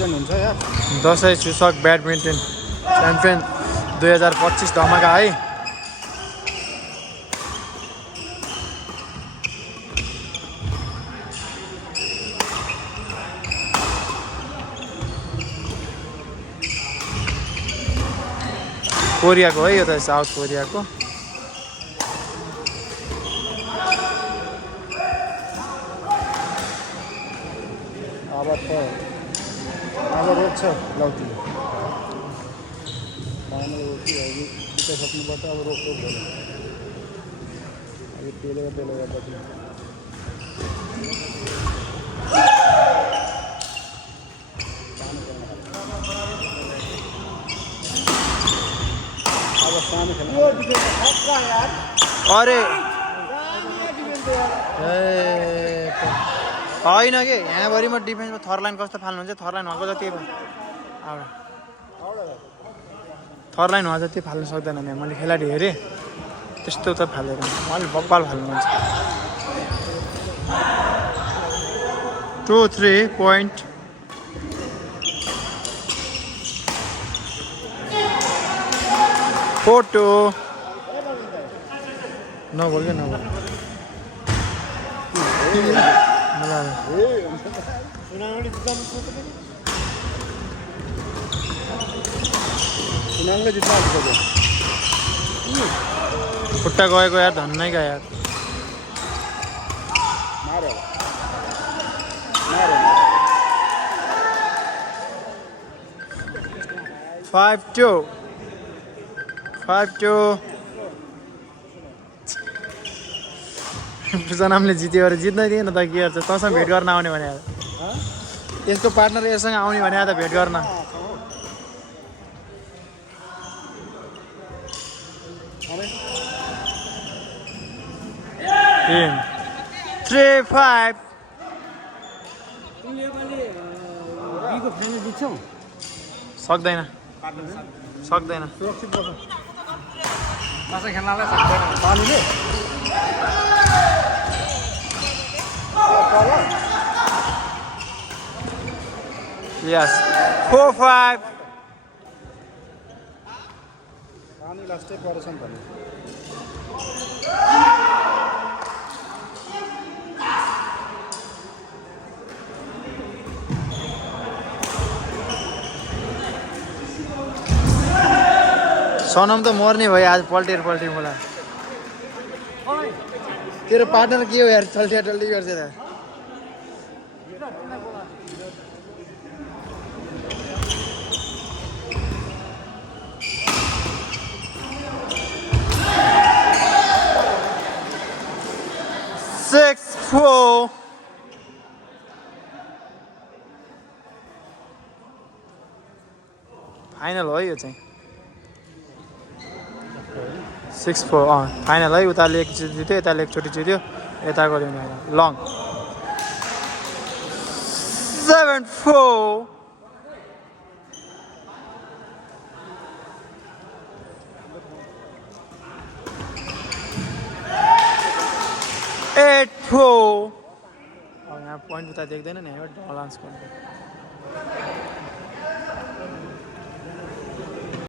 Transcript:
Champion हुन्छ यार। Dashain चुसक badminton champion 2025 धमाका है। कोरियाको है यो त साउथ कोरियाको। अब रोक्छ लौटी फाइनल रोक्यो अघि जिताइसक्नुपर्छ। अब रोक भयो अघि त्यसले गर्दा अब सानो खेल अरे होइन कि यहाँभरि म डिफेन्समा थर्ड लाइन कस्तो फाल्नुहुन्छ। थर्ड लाइन भएको जति थर्ड लाइन भएको जति फाल्नु सक्दैन नि। मैले खेलाडी हेरेँ त्यस्तो त फाल्दैन। मैले बब्बाल फाल्नु हुन्छ। 2-3 पोइन्ट। फोटो नबोल क्या नबोल। खुट्टा गएको यार धन्नै क्या यार। 5-2 प्रसन्नमले जित्यो अरे जित्नै दिएन त के गर्छ। तँसँग भेट गर्न आउने भने यसको पार्टनर यससँग आउने भने त भेट गर्न। 3-5 सक्दैन सुरक्षित बस दसैँ खेल्नलाई सक्दैन पानीले यस 4-5 पानी लास्टै परेछ नि त। सनम त मर्ने भयो आज पल्टेर मलाई। तेरो पार्टनर के हो यार चल्टिया गर्छ त। फाइनल हो यो चाहिँ 6-4 फाइनल है। उताले एकचोटि जित्यो यताले एकचोटि जित्यो यताको लङ 7-4 8-4 यहाँ पोइन्ट उता देख्दैन नि यहाँबाट डलान्स